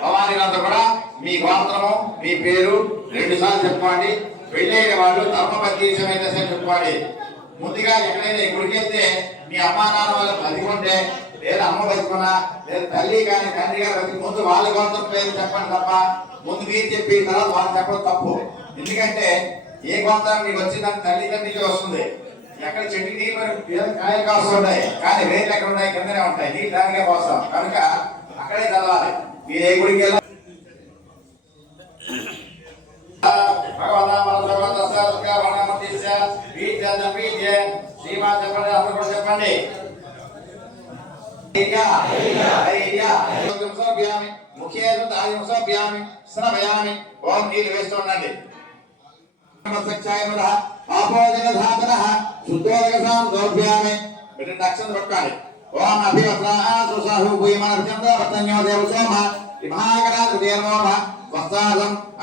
భవానీలంతా కూడా మీ గోత్రము మీ పేరు 2 సార్లు చెప్పండి. వెళ్ళే వాళ్ళు ధర్మపత్యమైన చెప్పండి. ముందుగా ఎక్కడైనా గుడికి వెళ్తే మీ అమ్మా నాన్న వాళ్ళు బతికుంటే లేదా అమ్మ బతికున్నా లేదా తల్లి కానీ తండ్రి గారు బతికి ముందు వాళ్ళ గోత్రం పేరు చెప్పండి తప్ప ముందు మీరు చెప్పి తర్వాత వాళ్ళు చెప్పడం తప్పు. ఎందుకంటే ఏ గోత్రం మీకు వచ్చిందని తల్లి తండ్రికి వస్తుంది. ఎక్కడ చెట్టు నీళ్ళు కాయలు కాస్తూ ఉంటాయి కానీ వేలు ఎక్కడ ఉన్నాయి కిందనే ఉంటాయి. నీళ్ళు దానికే పోస్తాం కనుక అక్కడే చదవాలి. మీరు ఏ గుడికి వెళ్ళాలి చెప్పండి. ఓం నీళ్ళు వేస్తూ ఉండండి. అక్షరం పట్టుకోండి. ఓం అభివస్త్రం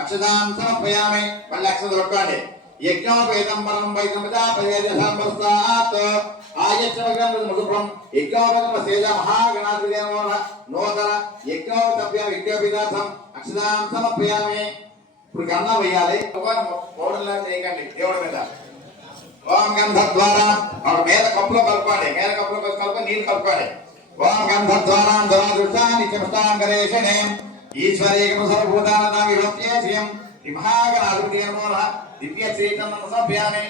అక్షదాం సమర్పయామి. మళ్ళీ అక్షరం పట్టుకోండి. యజ్ఞోపేతం పరం వైద్యసాత్ ఆయచ్చమగ్రం యజ్ఞోపేతం సేజ మహాగణాధిపతి నూతన యజ్ఞోపవ్యం యజ్ఞోపేతార్థం అక్షదాం సమర్పయామి. ఇప్పుడు గంధం వేయాలి. పౌడర్లా చేయకండి దేవుడి మీద. ఓం గంధ ద్వారా మీద కప్పులో కలుపుకోండి. మీద కప్పులో కలుపుకొని నీళ్ళు కలుపుకోండి. ఓం గంధ ద్వారా దృష్టాన్ని చెప్తాంగరేషణే ఈశ్వరేకం సర్వభూతానాం విభక్త్యే శ్రీయం మహాగణాధిపతి దివ్య చైతన్య సమర్పయామి.